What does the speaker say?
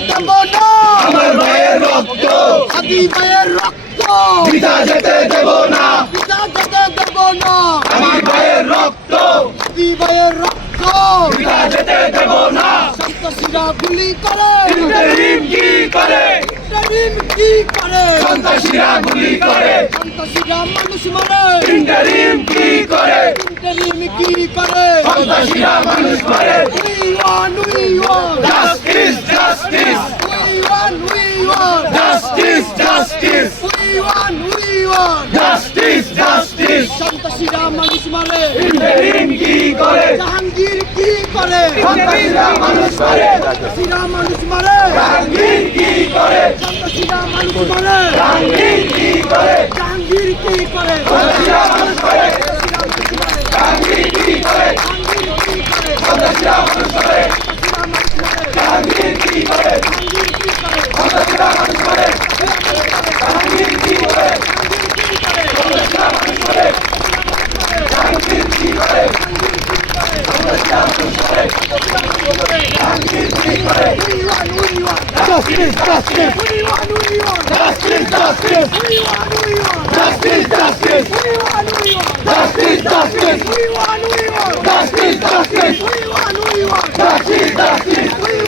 দেব না আমার ভাইয়ের রক্ত আদি ভাইয়ের রক্ত বৃথা যেতে দেব না পিতা যেতে দেব না আমার ভাইয়ের রক্ত আদি ভাইয়ের রক্ত বৃথা যেতে দেব না সন্ত্রাসীরা গুলি করে ইন্টারিম কি করে ইন্টারিম কি করে সন্ত্রাসীরা গুলি করে সন্ত্রাসীরা মানুষ মারে ইন্টারিম কি করে ইন্টারিম কি করে সন্ত্রাসীরা মানুষ মারে we want justice justice we want justice justice we want justice justice সন্ত্রাসীরা মানুষ মারে ইন্টারিম কি করে জাহাঙ্গীর কি করে সন্ত্রাসীরা মানুষ মারে সন্ত্রাসীরা মানুষ মারে জাহাঙ্গীর কি করে সন্ত্রাসীরা মানুষ মারে জাহাঙ্গীর কি করে জাহাঙ্গীর কি করে সন্ত্রাসীরা মানুষ মারে জাহাঙ্গীর কি করে সন্ত্রাসীরা মানুষ মারে জাহাঙ্গীর কি করে সন্ত্রাসীরা মানুষ মারে জাহাঙ্গীর কি করে সন্ত্রাসীরা মানুষ মারে জাহাঙ্গীর কি করে সন্ত্রাসীরা মানুষ মারে জাহাঙ্গীর কি করে justice justice justice justice justice justice justice justice justice justice justice justice